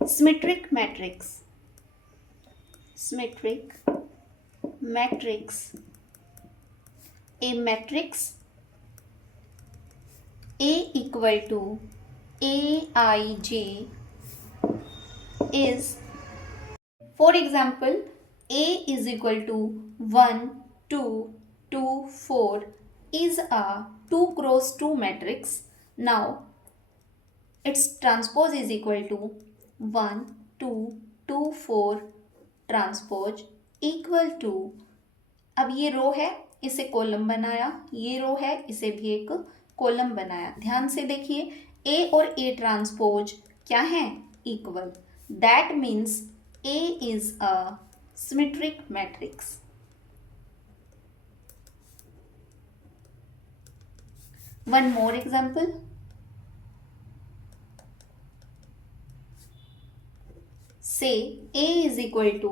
Symmetric matrix. Symmetric matrix. A matrix A equal to Aij is, for example, A is equal to 1, 2, 2, 4 is a 2 cross 2 matrix. Now, its transpose is equal to 1, 2, 2, 4 transpose equal to, अब ये रो है इसे column बनाया, ये रो है इसे भी एक कॉलम बनाया। ध्यान से देखिए, ए और ए ट्रांसपोज क्या है? Equal. That means A is a symmetric matrix. One more example. Say A is equal to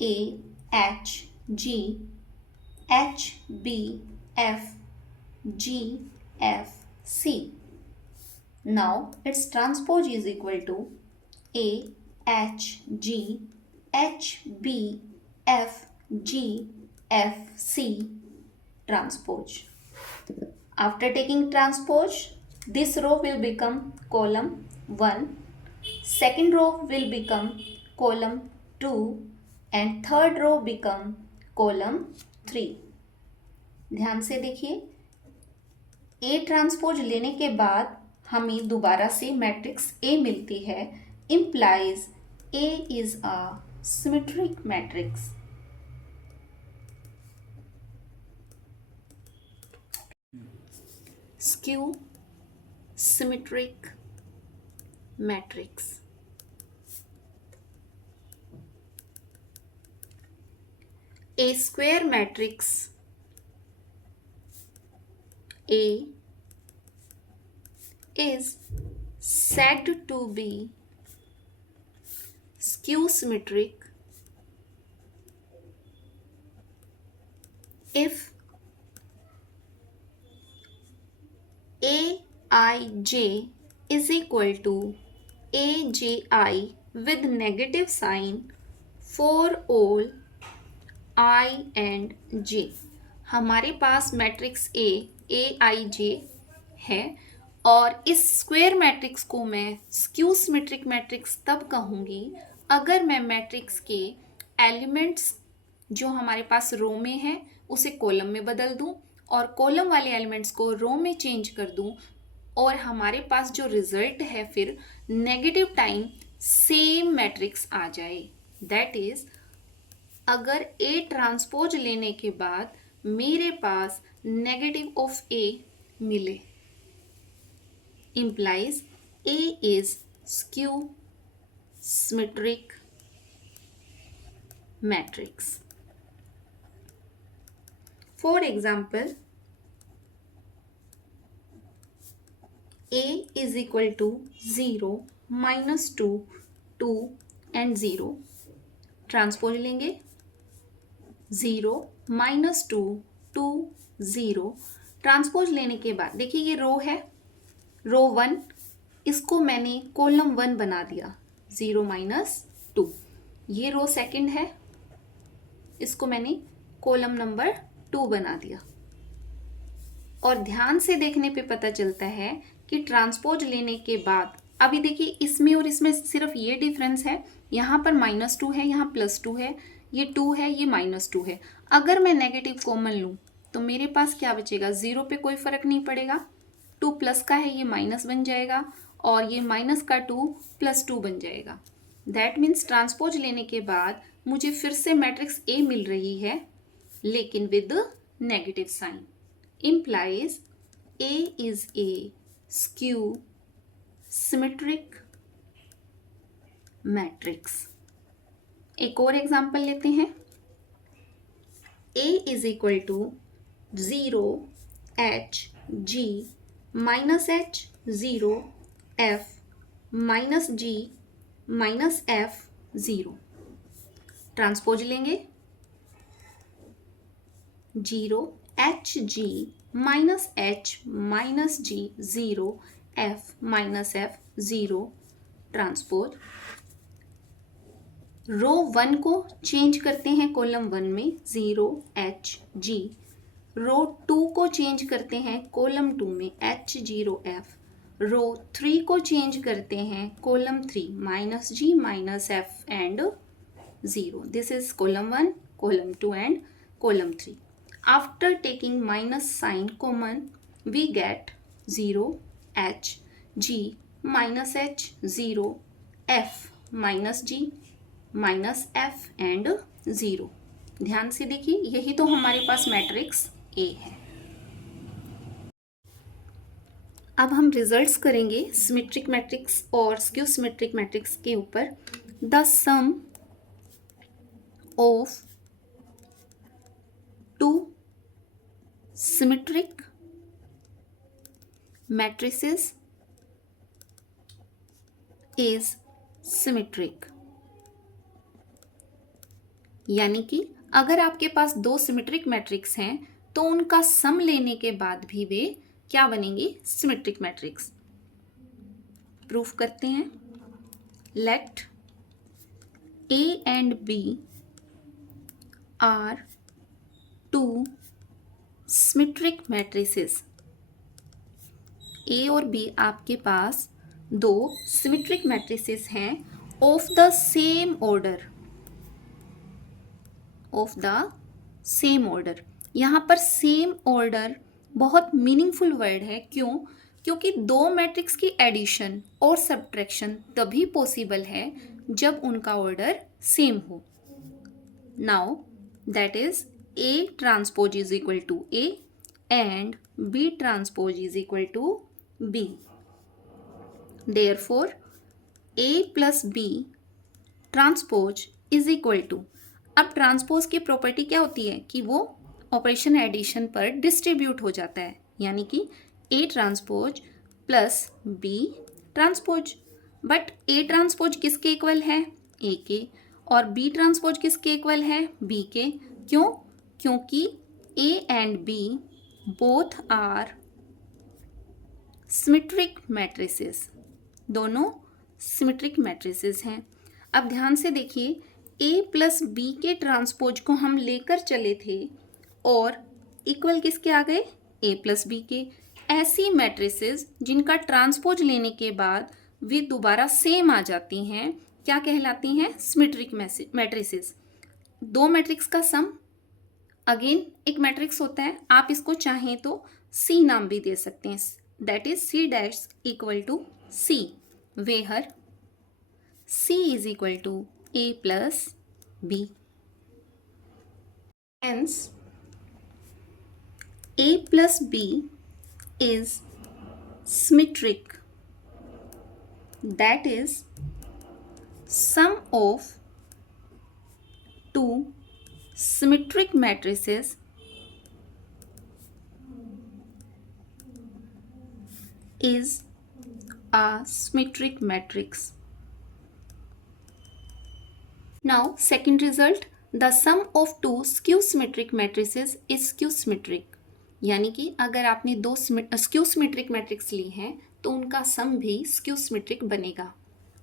A H G H B F G F C. Now its transpose is equal to A H G H B F G F C transpose. After taking transpose, this row will become column 1. Second row will become column 2 and third row become column 3. ध्यान से देखिए, A transpose लेने के बाद हमें दोबारा से matrix A मिलती है, implies A is a symmetric matrix. Skew symmetric matrix. A square matrix A is said to be skew symmetric if Aij is equal to Abi with negative sign for all I and J. हमारे पास matrix Aij है और इस square matrix को मैं skew symmetric matrix तब कहूँगी अगर मैं मैट्रिक्स के एलिमेंट्स जो हमारे पास रो में है उसे कॉलम में बदल दूं और कॉलम वाले एलिमेंट्स को रो में चेंज कर दूं और हमारे पास जो रिजल्ट है फिर नेगेटिव टाइम सेम मैट्रिक्स आ जाए। दैट इज, अगर ए ट्रांसपोज लेने के बाद मेरे पास नेगेटिव ऑफ ए मिले, implies A is skew symmetric matrix. For example, A is equal to 0, -2, 2 and 0. Transpose लेंगे 0, -2, 2, 0। ट्रांसपोज लेने के बाद देखिए ये रो है, रो 1, इसको मैंने कॉलम 1 बना दिया 0, -2। ये रो सेकंड है, इसको मैंने कॉलम नंबर 2 बना दिया। और ध्यान से देखने पे पता चलता है कि ट्रांसपोज लेने के बाद अभी देखिए इसमें और इसमें सिर्फ ये डिफरेंस है, यहाँ पर -2 है, यहाँ +2 है, ये 2 है, ये -2 है। अगर मैं नेगेटिव कॉमन लूँ तो मेरे पास क्या बचेगा? 0 पे कोई फर्क नहीं पड़ेगा, 2 प्लस का है ये माइनस बन जाएगा और ये माइनस का 2 +2 बन जाएगा। दैट मीन्स ट्रांसपोज लेने के बाद मुझे फिर से मैट्रिक्स ए मिल रही है लेकिन with negative sign, implies A is a skew symmetric matrix. एक और एग्जांपल लेते हैं। A is equal to 0 H G -H 0 F -G -F 0। Transpose लेंगे 0 H G -H -G 0 F -F 0। Transpose, रो 1 को change करते हैं कॉलम 1 में 0HG, रो 2 को चेंज करते हैं कॉलम 2 में H0F, रो 3 को चेंज करते हैं column 3 -G -F and 0. This is column 1, column 2 and column 3. After taking minus sign common, we get 0, H, G, minus H, 0, F, minus G, minus F and 0. ध्यान से देखिए, यही तो हमारे पास मैट्रिक्स A है. अब हम रिजल्ट्स करेंगे सिमेट्रिक मैट्रिक्स और स्क्यू सिमेट्रिक मैट्रिक्स के ऊपर. The sum of two symmetric matrices is symmetric. यानी कि अगर आपके पास दो सिमेट्रिक मैट्रिक्स हैं तो उनका सम लेने के बाद भी वे क्या बनेंगे? Symmetric matrix. प्रूफ करते हैं. Let A and B are two symmetric matrices. A और B आपके पास दो सिमेट्रिक मैट्रिसेस हैं of the same order. Of the same order. यहाँ पर सेम ऑर्डर बहुत मीनिंगफुल वर्ड है. क्यों? क्योंकि दो मैट्रिक्स की एडिशन और सब्ट्रैक्शन तभी पॉसिबल है जब उनका ऑर्डर सेम हो. Now that is A transpose is equal to A and B transpose is equal to B. Therefore, A plus B transpose is equal to. अब ट्रांसपोज की property क्या होती है कि वो ऑपरेशन एडिशन पर डिस्ट्रीब्यूट हो जाता है. यानी कि A transpose plus B transpose. But A transpose किसके इक्वल है? A के. और B ट्रांसपोज किसके इक्वल है? B के. क्यों? क्योंकि A and B both are symmetric matrices. दोनों सिमेट्रिक मैट्रिसेस हैं. अब ध्यान से देखिए, A प्लस B के ट्रांसपोज को हम लेकर चले थे और इक्वल किसके आ गए? A प्लस B के. ऐसी मैट्रिसेस जिनका ट्रांसपोज लेने के बाद वे दोबारा सेम आ जाती हैं क्या कहलाती हैं? Symmetric matrices. दो मैट्रिक्स का सम, अगेन एक मैट्रिक्स होता है. आप इसको चाहें तो C नाम भी दे सकते हैं. That is C dash equal to C, where C is equal to A plus B. Hence A plus B is symmetric. That is sum of two symmetric matrices is a symmetric matrix. Now second result, the sum of two skew symmetric matrices is skew symmetric. यानी कि अगर आपने दो skew symmetric matrix ली हैं तो उनका सम भी skew symmetric बनेगा.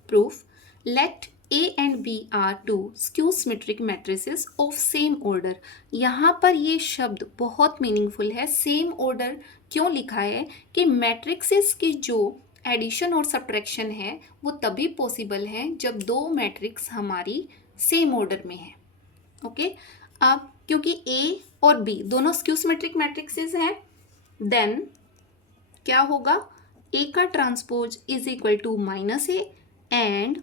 Proof. Let A and B are two skew symmetric matrices of same order. यहाँ पर ये शब्द बहुत मीनिंगफुल है. सेम ऑर्डर क्यों लिखा है? कि मैट्रिक्सेस की जो एडिशन और सब्ट्रैक्शन है वो तभी पॉसिबल है जब दो मैट्रिक्स हमारी सेम ऑर्डर में है. ओके. अब क्योंकि A और B दोनों स्क्यू सिमेट्रिक मैट्रिक्सेस हैं, देन क्या होगा? A का transpose is equal to minus A and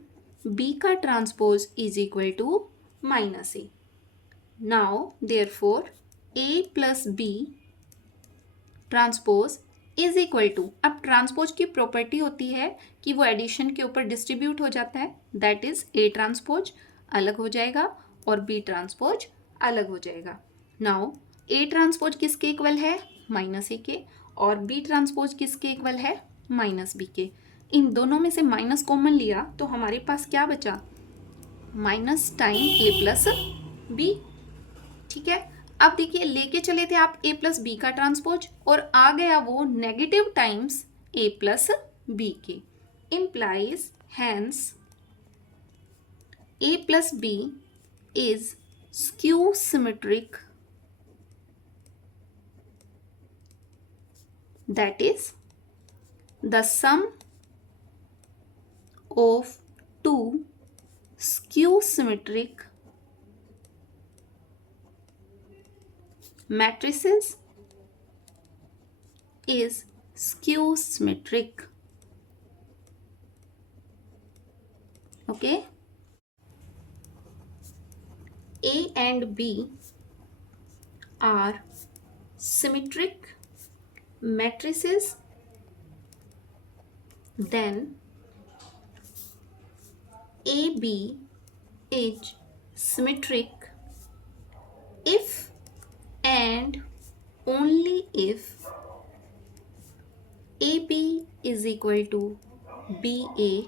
B का transpose is equal to minus A. Now therefore A plus B transpose is equal to, अब ट्रांसपोज की property होती है कि वो एडिशन के ऊपर डिस्ट्रीब्यूट हो जाता है. दैट इज A ट्रांसपोज अलग हो जाएगा और B ट्रांसपोज अलग हो जाएगा. नाउ A ट्रांसपोज किसके इक्वल है? माइनस A के. और B ट्रांसपोज किसके इक्वल है? माइनस B के. इन दोनों में से माइनस कॉमन लिया तो हमारे पास क्या बचा? Minus time A plus B. ठीक है. अब देखिए, लेके चले थे आप A प्लस B का ट्रांसपोज और आ गया वो negative times A plus B के. Implies hence A plus B is skew symmetric, that is the sum of two skew symmetric matrices is skew symmetric. Okay, A and B are symmetric matrices, then AB is symmetric if and only if AB is equal to BA,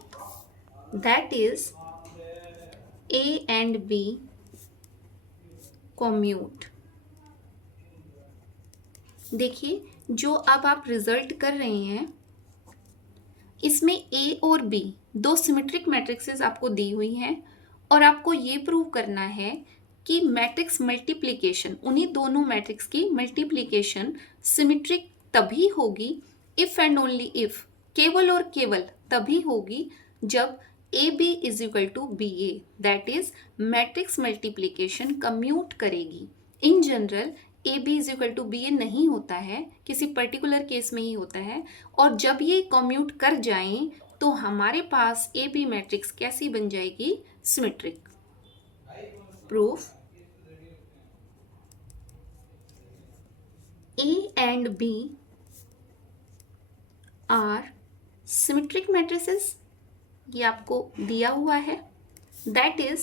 that is A and B commute. देखिए, जो अब आप result कर रहे हैं इसमें ए और B दो सिमेट्रिक मैट्रिक्सेस आपको दी हुई हैं और आपको ये प्रूव करना है कि मैट्रिक्स मल्टीप्लिकेशन, उन्हीं दोनों मैट्रिक्स की मल्टीप्लिकेशन सिमेट्रिक तभी होगी इफ एंड ओनली इफ, केवल और केवल तभी होगी जब A B is equal to B A, that is matrix multiplication commute करेगी. In general A B is equal to B A नहीं होता है, किसी पर्टिकुलर केस में ही होता है. और जब ये कम्यूट कर जाएं तो हमारे पास ए बी मैट्रिक्स कैसी बन जाएगी? Symmetric. Proof, A and B are symmetric matrices, ये आपको दिया हुआ है. दैट इज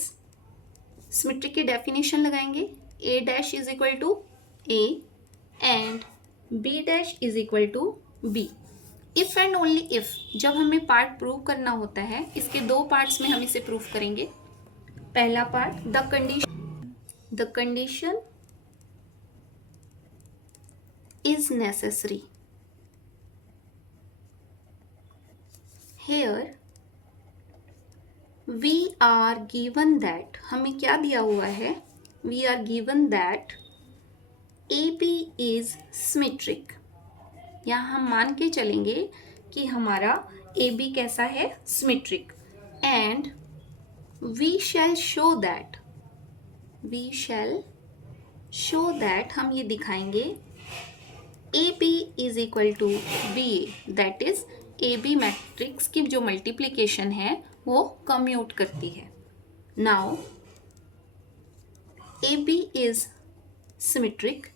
सिमेट्रिक की डेफिनेशन लगाएंगे. A dash is equal to A and B dash is equal to B. If and only if जब हमें पार्ट प्रूव करना होता है, इसके दो पार्ट्स में हम इसे प्रूव करेंगे. पहला part, the condition is necessary. Here we are given that, हमें क्या दिया हुआ है? We are given that AB is symmetric. यहाँ हम मान के चलेंगे कि हमारा AB कैसा है? Symmetric. And we shall show that हम ये दिखाएंगे AB is equal to BA, that is AB matrix की जो मल्टीप्लिकेशन है वो कम्यूट करती है. नाउ AB is symmetric,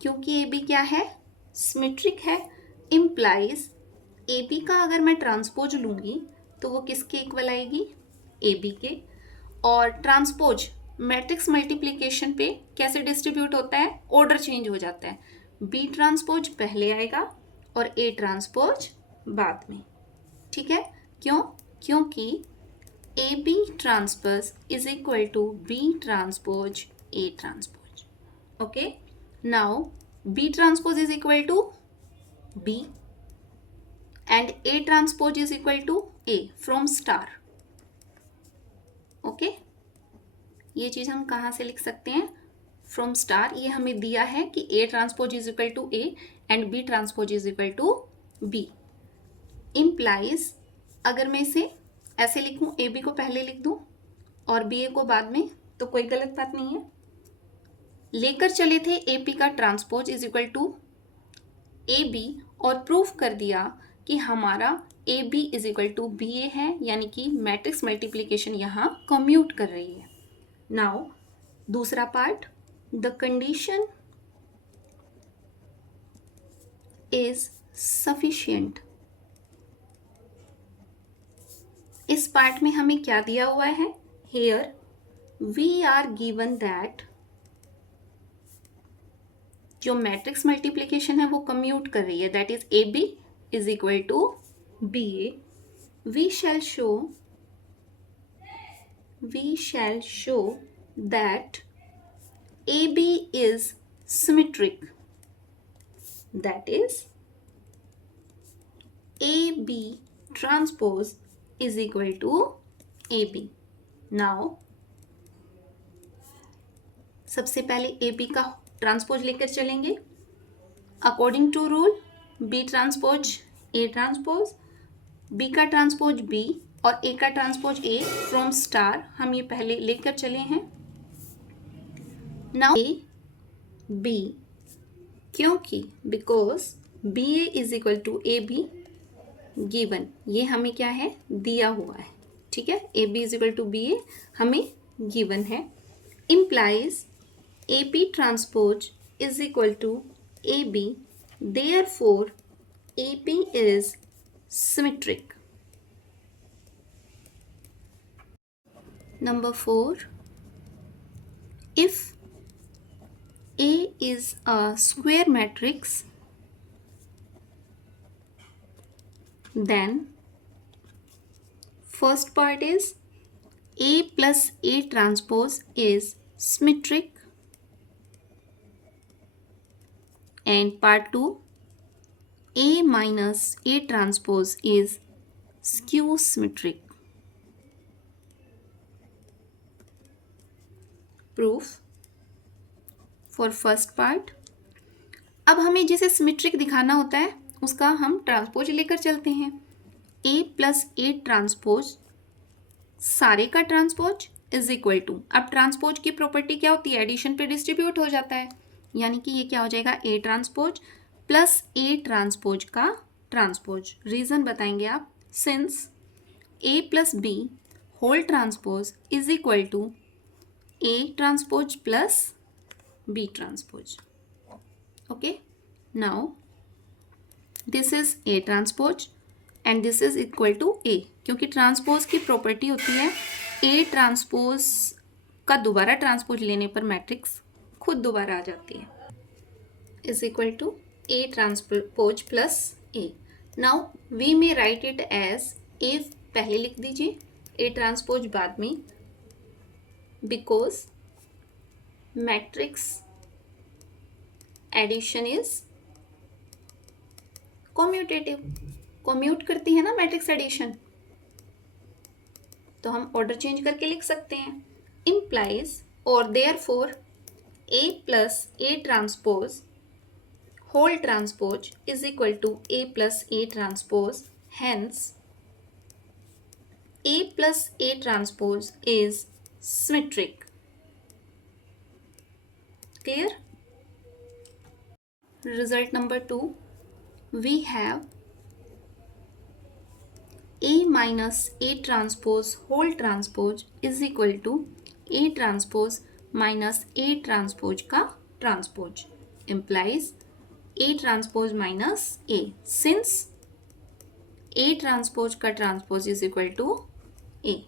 क्योंकि AB क्या है? सिमेट्रिक है. इम्प्लाइज AB का अगर मैं ट्रांसपोज लूँगी तो वो किसके इक्वल आएगी? AB के. और ट्रांसपोज मैट्रिक्स मल्टीप्लिकेशन पे कैसे डिस्ट्रीब्यूट होता है? ऑर्डर चेंज हो जाता है. बी ट्रांसपोज पहले आएगा और ए ट्रांसपोज बाद में. ठीक है, क्यों? क्योंकि A B transpose is equal to B transpose A transpose. Okay, now B transpose is equal to B and A transpose is equal to A from star. Okay, ये चीज हम कहाँ से लिख सकते हैं? From star. ये हमें दिया है कि A transpose is equal to A and B transpose is equal to B. Implies अगर मैं इसे ऐसे लिखूं, AB को पहले लिख दूं और BA को बाद में, तो कोई गलत बात नहीं है. लेकर चले थे AP का transpose is equal to AB और प्रूफ कर दिया कि हमारा AB is equal to BA है, यानी कि मैट्रिक्स मल्टीप्लिकेशन यहाँ कम्यूट कर रही है. नाउ दूसरा part, the condition is sufficient. इस पार्ट में हमें क्या दिया हुआ है? Here we are given that जो मैट्रिक्स मल्टीप्लिकेशन है वो कम्यूट कर रही है, that is AB is equal to BA. we shall show that AB is symmetric, that is AB transpose is equal to A B. Now सबसे पहले A B का transpose लेकर चलेंगे। According to rule B transpose A transpose, B का transpose B और A का transpose A from star हम ये पहले लेकर चले हैं। नाउ ए बी, क्योंकि because B A is equal to A B given, ये हमें क्या है दिया हुआ है, ठीक है। A B is equal to B A हमें गिवन है, implies A P transpose is equal to A B, therefore A P is symmetric. Number 4, if A is a square matrix, then first part is A plus A transpose is symmetric, and part 2 A minus A transpose is skew symmetric. Proof for first part, अब हमें जिसे symmetric दिखाना होता है उसका हम transpose लेकर चलते हैं। ए प्लस ए ट्रांसपोज, सारे का ट्रांसपोज इज इक्वल टू, अब ट्रांसपोज की प्रॉपर्टी क्या होती है, एडिशन पे डिस्ट्रीब्यूट हो जाता है, यानी कि ये क्या हो जाएगा A transpose plus A transpose का ट्रांसपोज। रीजन बताएंगे आप, since A plus B whole transpose is equal to A transpose plus B transpose. Okay, now this is A transpose and this is equal to A, क्योंकि transpose की property होती है A transpose का दोबारा transpose लेने पर matrix खुद दोबारा आ जाती है, is equal to A transpose plus A। Now we may write it as A पहले लिख दीजिए, A ट्रांसपोज बाद में, because matrix addition is commutative, commute करती है ना मैट्रिक्स एडिशन, तो हम ऑर्डर चेंज करके लिख सकते हैं। implies और therefore A plus A transpose whole transpose is equal to A plus A transpose, hence A plus A transpose is symmetric. Clear? Result number 2, we have A minus A transpose whole transpose is equal to A transpose minus A transpose का transpose, implies A transpose minus A, since A transpose का transpose is equal to A.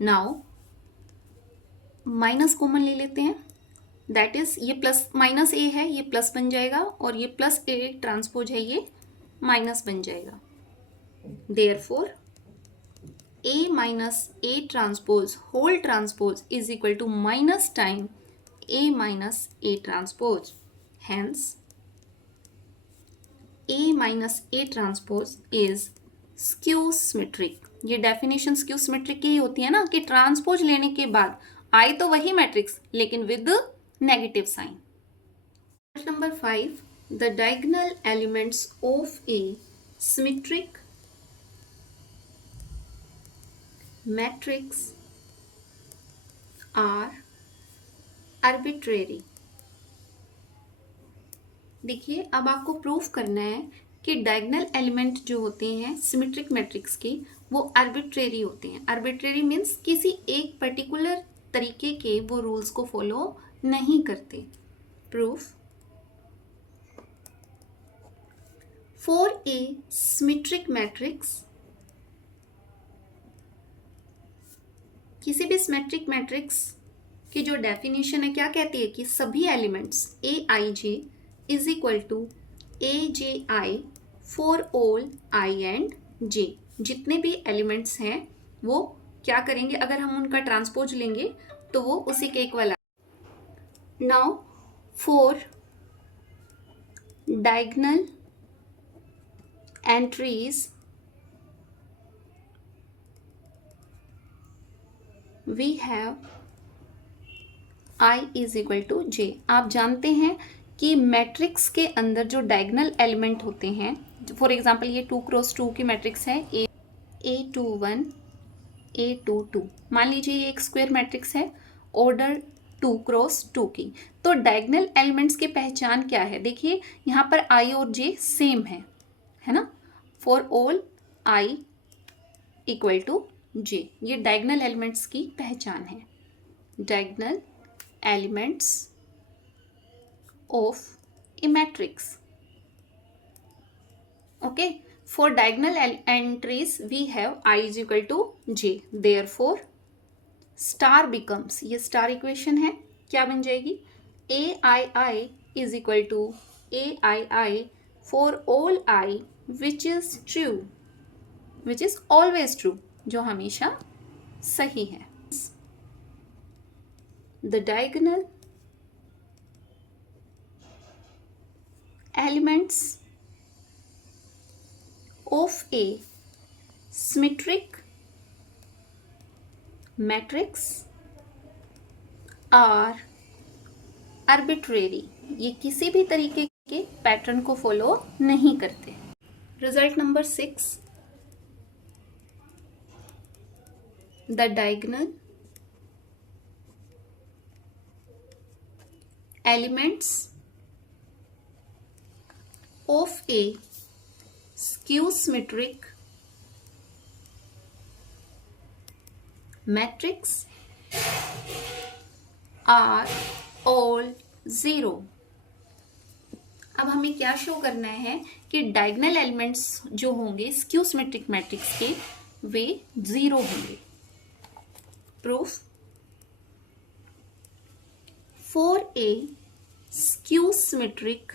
Now minus common ले लेते हैं, that is ये plus minus ए है, ये plus बन जाएगा, और ये प्लस ए ट्रांसपोज है, ये माइनस बन जाएगा। Therefore A minus A transpose whole transpose is equal to minus time A minus A transpose, hence A minus A transpose is skew symmetric. ये डेफिनेशन स्क्यू सिमेट्रिक की होती है ना, कि ट्रांसपोज लेने के बाद आए तो वही मैट्रिक्स लेकिन with negative sign. Number 5, the diagonal elements of a symmetric matrix are arbitrary. देखिए अब आपको प्रूफ करना है कि डायगोनल एलिमेंट जो होते हैं सिमेट्रिक मैट्रिक्स के वो आर्बिट्रेरी होते हैं। आर्बिट्रेरी मीन्स किसी एक पर्टिकुलर तरीके के वो रूल्स को फॉलो नहीं करते। Proof, for a symmetric matrix, किसी भी सिमेट्रिक मैट्रिक्स की जो डेफिनेशन है क्या कहती है कि सभी elements A I J is equal to A J I for all I and J. जितने भी एलिमेंट्स हैं वो क्या करेंगे, अगर हम उनका ट्रांसपोज लेंगे तो वो उसी के equal. Now for diagonal entries we have I is equal to J. आप जानते हैं कि मैट्रिक्स के अंदर जो डायगनल एलिमेंट होते हैं, फॉर एग्जांपल ये 2x2 की मैट्रिक्स है, A21 A22, मान लीजिए ये एक स्क्वायर मैट्रिक्स है ऑर्डर 2x2 की। तो डायगनल एलिमेंट्स की पहचान क्या है? देखिए यहाँ पर I और J सेम है ना, for all I equal to J। ये डायगनल एलिमेंट्स की पहचान है, diagonal elements of a matrix. Okay, for diagonal entries we have I is equal to J, therefore star becomes, ये star equation है, क्या बन जाएगी? AII is equal to AII for all I which is true, which is always true, जो हमेशा सही है। The diagonal elements of a symmetric matrix are arbitrary, ये किसी भी तरीके के पैटर्न को फॉलो नहीं करते। Result number 6, the diagonal elements of A skew symmetric matrix are all 0। अब हमें क्या शो करना है कि डायगोनल एलिमेंट्स जो होंगे स्क्यू सिमेट्रिक मैट्रिक्स के, वे 0 होंगे। Proof, for A skew symmetric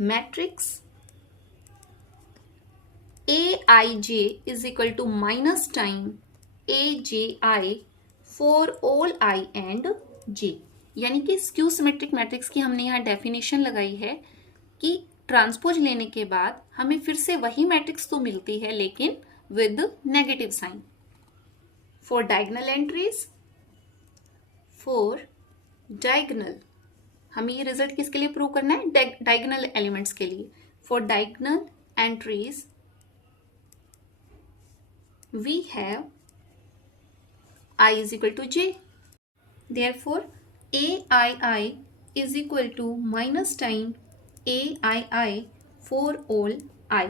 matrix Aij is equal to minus time Aji for all I and j। यानी कि स्क्यू सिमेट्रिक मैट्रिक्स की हमने यहाँ डेफिनेशन लगाई है कि ट्रांसपोज लेने के बाद हमें फिर से वही मैट्रिक्स तो मिलती है लेकिन with negative sign. For diagonal entries, for diagonal, हमें ये रिजल्ट किसके लिए प्रूव करना है? डायगोनल एलिमेंट्स के लिए। For diagonal entries we have I is equal to J, therefore AII is equal to minus time AII for all I,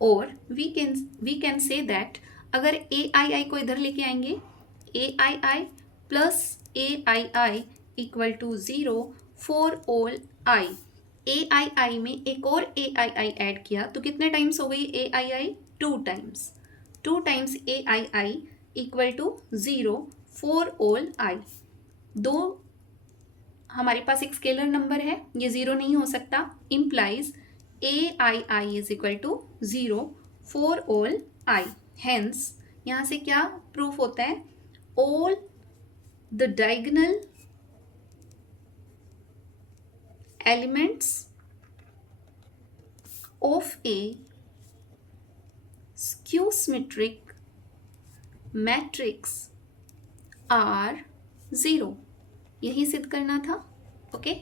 or we can say that अगर AII को इधर लेके आएंगे, AII plus AII equal to 0 for all I, AII में एक और AII add किया तो कितने टाइम्स हो गई AII? 2 times. 2 times AII equal to 0 for all I। दो हमारे पास एक स्केलर नंबर है, ये 0 नहीं हो सकता, implies AII is equal to 0 for all I। Hence यहाँ से क्या प्रूफ होता है? all the diagonal elements of a skew symmetric matrix are 0। यही सिद्ध करना था। ओके,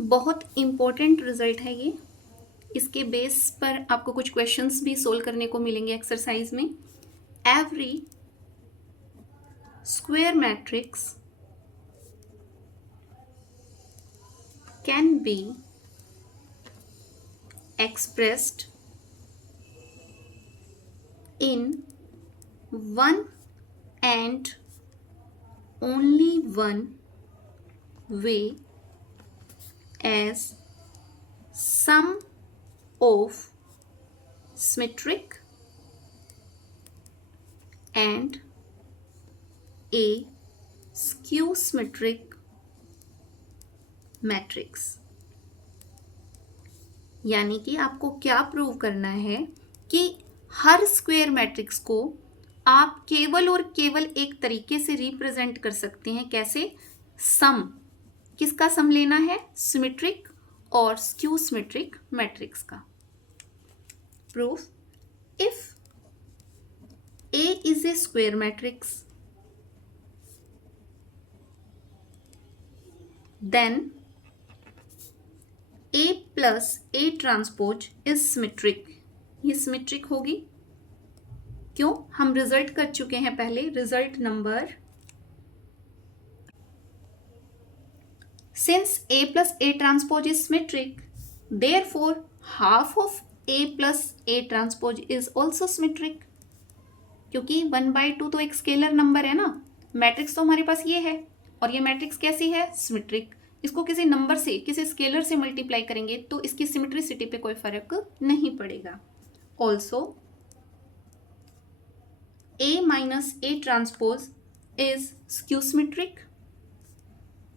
बहुत इंपॉर्टेंट रिजल्ट है ये। इसके बेस पर आपको कुछ क्वेश्चंस भी सोल्व करने को मिलेंगे एक्सरसाइज में। Every square matrix can be expressed in one and only one way, as sum of symmetric and a skew symmetric matrix। यानी कि आपको क्या प्रूव करना है कि हर स्क्वायर मैट्रिक्स को आप केवल और केवल एक तरीके से रिप्रेजेंट कर सकते हैं। कैसे? सम, किसका सम लेना है? सिमेट्रिक और स्क्यू सिमेट्रिक मैट्रिक्स का। Proof, if A is a square matrix, then A plus A transpose is symmetric. ये सिमेट्रिक होगी क्यों? हम रिजल्ट कर चुके हैं पहले, result number, since A plus A transpose is symmetric, therefore half of A plus A transpose is also symmetric। क्योंकि 1/2 तो एक स्केलर नंबर है ना, मैट्रिक्स तो हमारे पास ये है, और ये मैट्रिक्स कैसी है? सिमेट्रिक। इसको किसी नंबर से, किसी स्केलर से मल्टीप्लाई करेंगे तो इसकी सिमेट्रिसिटी पे कोई फर्क नहीं पड़ेगा। Also A minus A transpose is skew symmetric।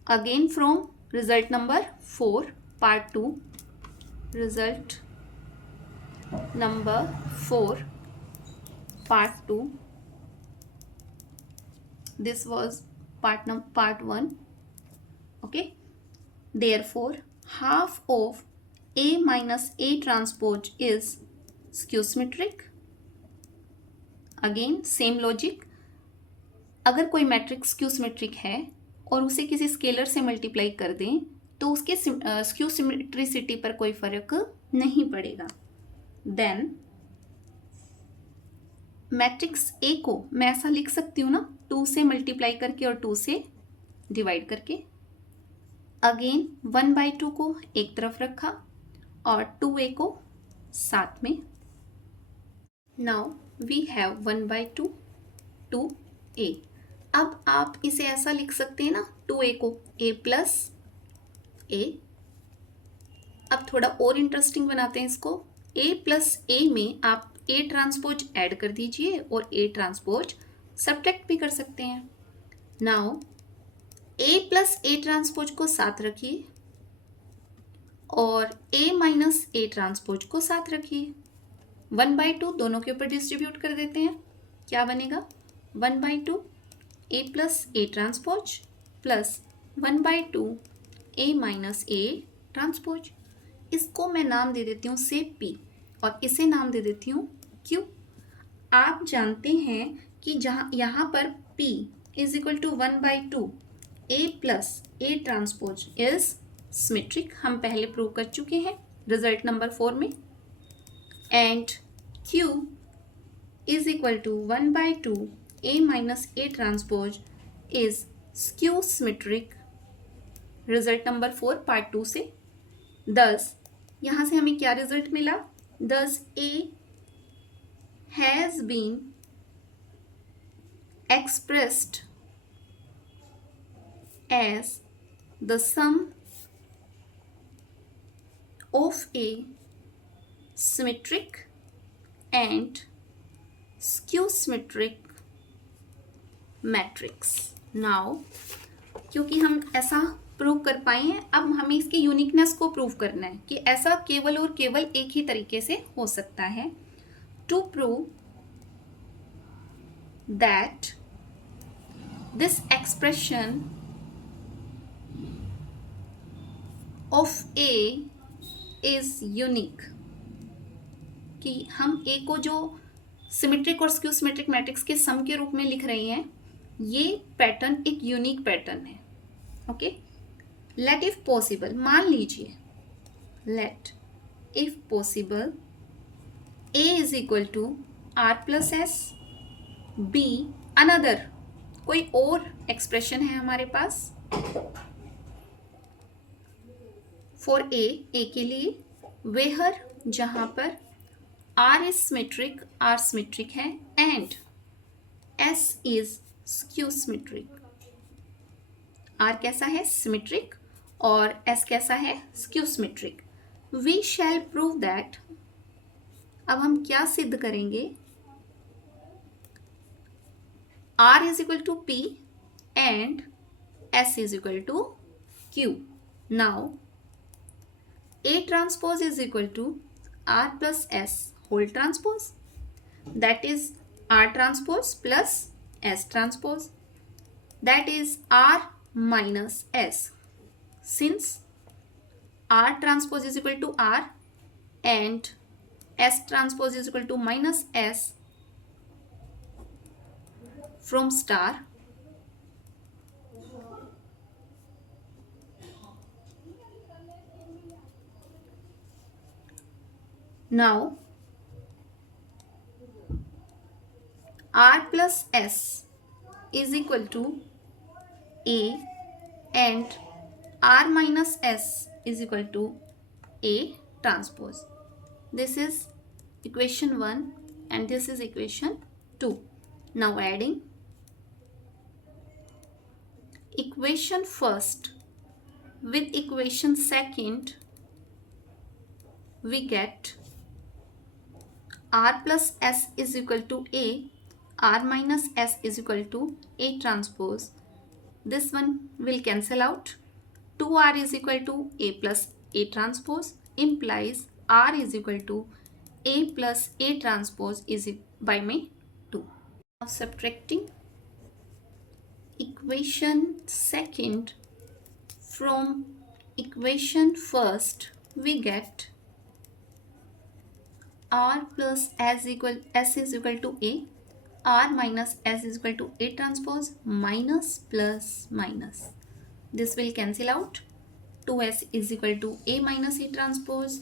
Again from result number 4 part 2, result number 4 part 2, this was part 1, okay। Therefore half of A minus A transpose is skew symmetric। Again same logic, अगर कोई matrix skew symmetric है और उसे किसी scalar से multiply कर दें तो उसके स्क्यू सिमेट्रिसिटी पर कोई फर्क नहीं पड़ेगा। देन मैट्रिक्स ए को मैं ऐसा लिख सकती हूँ ना, 2 से मल्टीप्लाई करके और 2 से डिवाइड करके। अगेन 1/2 को एक तरफ रखा और 2a को साथ में। Now we have 1/2 2a। अब आप इसे ऐसा लिख सकते हैं ना, 2a को a प्लस a। अब थोड़ा और इंटरेस्टिंग बनाते हैं इसको। a प्लस a में आप a ट्रांसपोज ऐड कर दीजिए और a ट्रांसपोज सब्ट्रैक्ट भी कर सकते हैं। Now a plus a transpose को साथ रखिए और a माइनस a ट्रांसपोज को साथ रखिए। 1/2 दोनों के ऊपर डिस्ट्रीब्यूट कर देते हैं, क्या बनेगा? 1/2 a plus a transpose plus 1/2 a minus a transpose. इसको मैं नाम दे देती हूँ से p और इसे नाम दे देती हूँ q। आप जानते हैं कि जहाँ यहाँ पर p is equal to 1/2 a plus a transpose is symmetric. हम पहले प्रूव कर चुके हैं रिजल्ट नंबर 4 में। And Q is equal to 1/2 A minus A transpose is skew symmetric। Result number 4 part 2 से। दस यहाँ से हमें क्या रिजल्ट मिला? दस A has been expressed as the sum of a symmetric and skew symmetric matrix। now क्योंकि हम ऐसा प्रूव कर पाए हैं, अब हमें इसकी यूनिकनेस को प्रूव करना है कि ऐसा केवल और केवल एक ही तरीके से हो सकता है। To prove that this expression of A is unique, कि हम ए को जो सिमेट्रिक और स्क्यू सिमेट्रिक मैट्रिक्स के सम के रूप में लिख रहे हैं, ये पैटर्न एक यूनिक पैटर्न है। ओके, लेट इफ पॉसिबल, मान लीजिए, let if possible A is equal to R plus S, be another कोई और एक्सप्रेशन है हमारे पास फॉर ए के लिए, वेहर जहां पर R is symmetric, R symmetric है and S is skew symmetric। R कैसा है? Symmetric और S कैसा है? Skew symmetric। We shall prove that, अब हम क्या सिद्ध करेंगे? R is equal to P and S is equal to Q। Now A transpose is equal to R plus S whole transpose, that is R transpose plus S transpose, that is R minus S। Since R transpose is equal to R and S transpose is equal to minus S, from star. Now R plus S is equal to A and R minus S is equal to A transpose. This is equation 1 and this is equation 2. Now adding equation first with equation second, we get R plus S is equal to A, R minus S is equal to A transpose. This one will cancel out. 2R is equal to A plus A transpose implies R is equal to A plus A transpose is by me 2. Now subtracting equation second from equation first, we get R plus S is equal to A, R minus S is equal to A transpose minus plus minus. This will cancel out. 2S is equal to A minus A transpose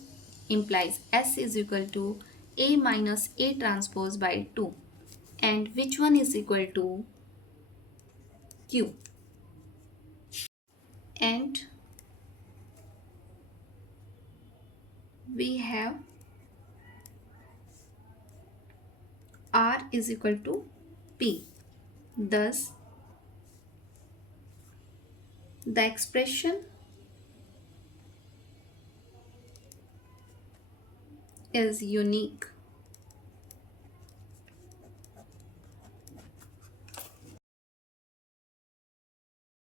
implies S is equal to A minus A transpose by 2. And which one is equal to Q? And we have R is equal to P. Thus, the expression is unique.